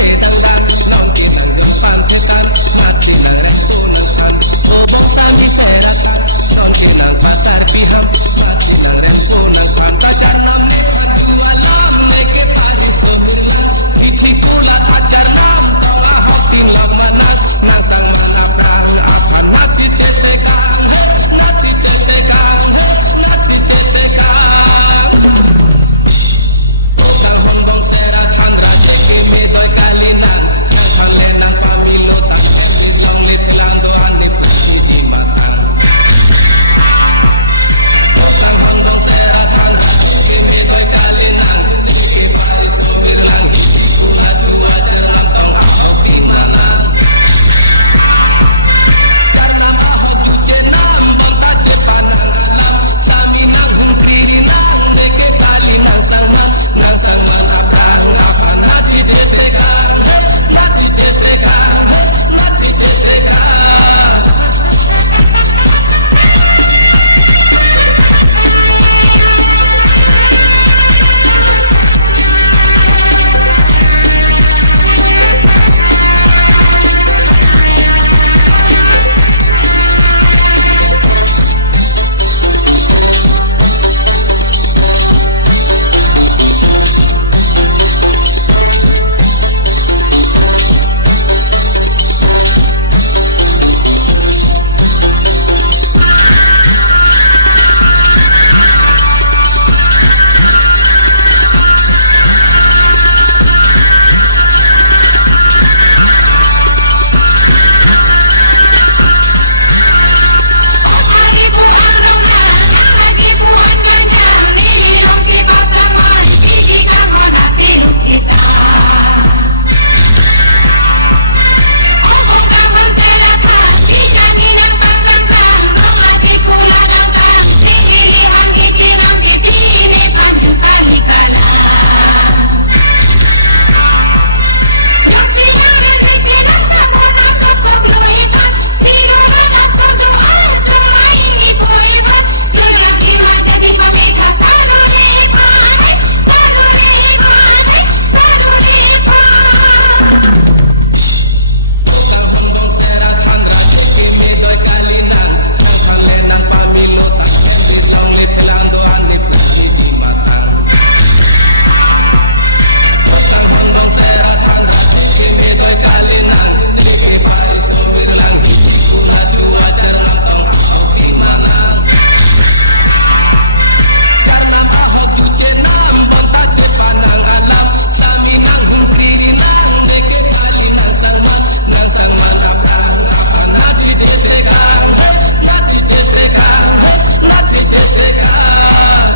thế đăng đan non kia nàng dòng pan thế tan mat si nàng rem po nàng pan o bong sami seratan non kia nàng pasar piham mat si nàng rem po nàng pan ta char nam ne pan jualam ne ke paris somirla hithi kulat ajar nam tonga hok tin log manang nang sang mana prang apan nasi cete kang he nasi cete kang he nasi cete kang kang hon bong sera thandra je ke me doi kali nang kang le nang pamilo tak em long le pelando ane pasti di matang kang hon bong sera thandra je ke me doi kali nang ke paris somir lang hiji pula tua cerlam tong ahok di manang carnam ahok juce nam bonta je panang alam sami nang hungkiri nang deke kali nang sang man abrang apa nasi jete kang he nasi jete kang he nasi jete kang nang pamilo tak embrit long le pelando ane pasti di matang kang hon bong sera thandra ke me doi kali nang deke paris somir lang hiji pula tua cerlam tong ahok di manang karnam ahok juce nam bonta je panang alam sami nang hungkiri nang deke kali nang sang man abrang apa nasi jete kang he nasi jete kang he nasi jete kang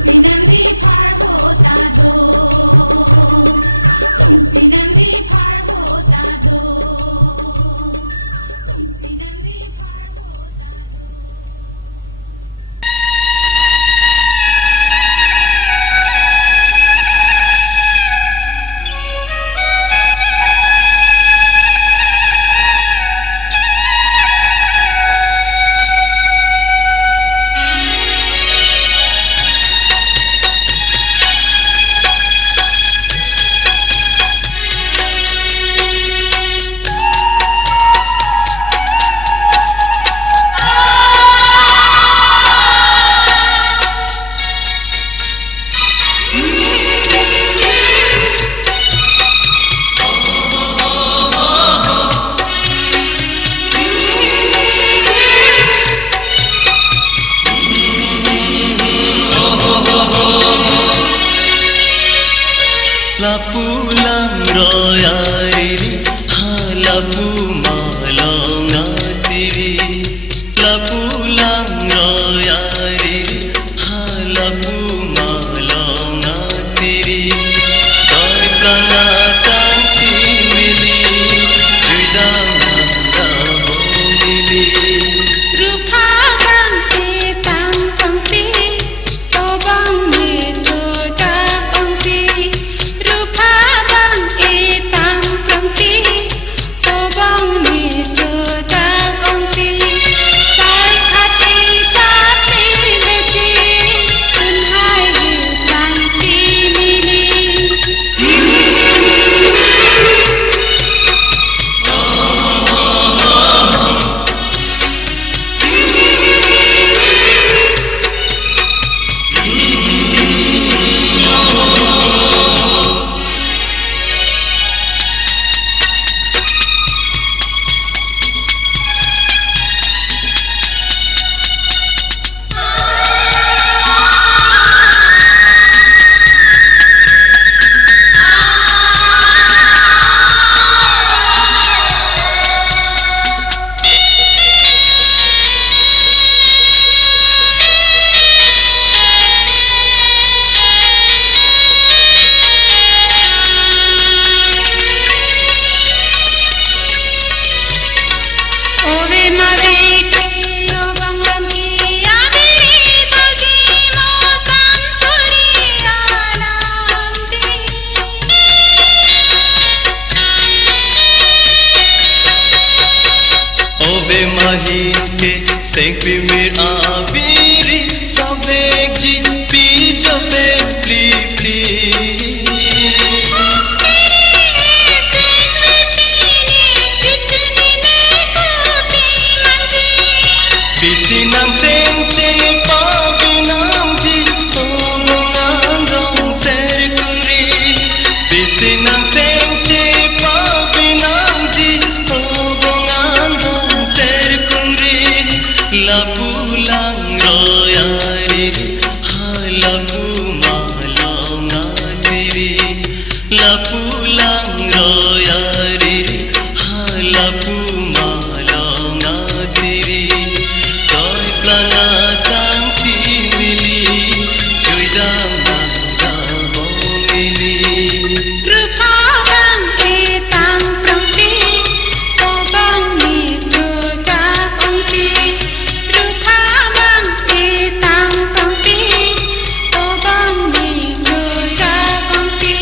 Sumsinang ripar hota do Sumsinang ripar hota do Sumsinang ripar hota do Lapu lang royari halapu malong atiri Lapu lang royari halapu malong atiri Joy kana sang simili Judang nanda bomili Rupa ganti tang tangti Tobang ni tuja kongti Rupa ganti tang tangti Tobang ni tuja kongti Sai khati tapi beji Unhai hi santi mini Ove mavite yo bangamki aviri bagi mo sansuri alamti Ove mahin ke sekvi mir aviri Sabek ji pijo pe pli pli Bisinang tengce pabinam ji Tolongan rong ser kuri Bisinang tengce pabinam ji Tolongan rong ser kuri Lapu lang royari halapu malong atiri Lapu lang royari halapu malong atiri Joy plana sang simili Judang nanda bomili Rupa ganti tang tangti Tobang ni tuja kongti Rupa ganti tang tangti Tobang ni tuja kongti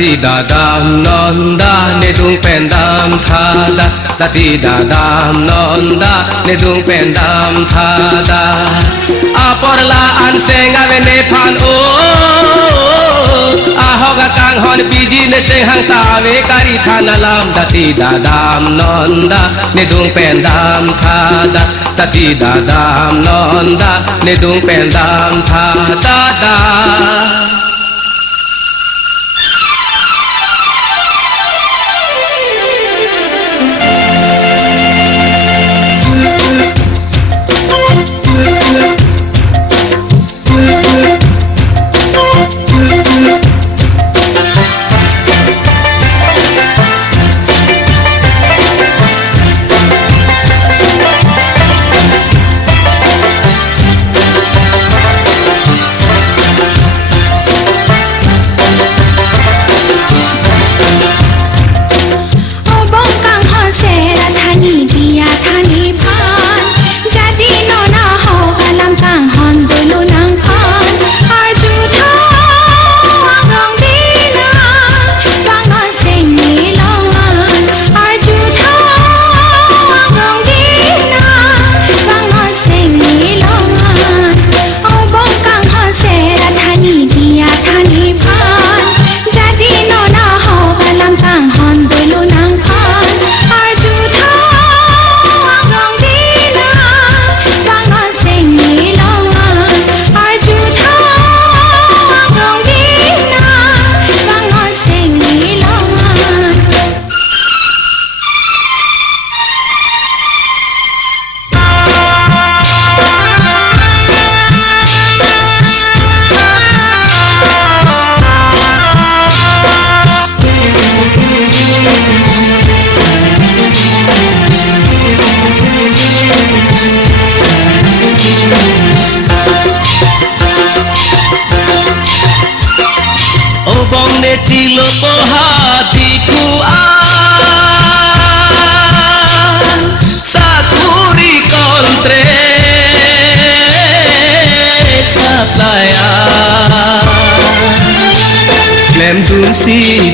Sati dadam nonda nedung pendam thada Sati dadam nonda nedung pendam thada Aporla ansengang nephan o Ahoga tanghon pidi ne senghang tawe kari thanalam Sati dadam nonda nedung pendam thada Sati dadam nonda nedung pendam thada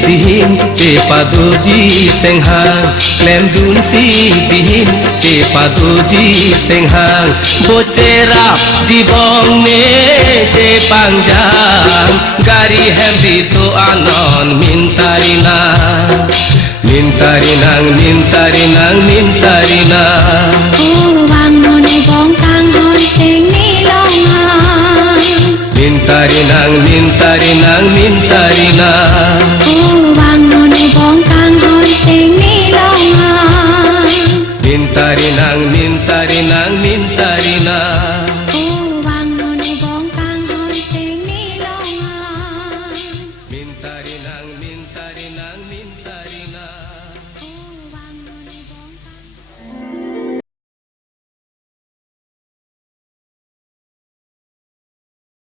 Dihin cepadoji senghang lem dun si dihin cepadoji senghang bocera jibong ne cepangjang gari happy to anon mintarinang mintarinang mintarinang mintarinang Uwang noni bong kang hon sing nilong hang mintarinang mintarinang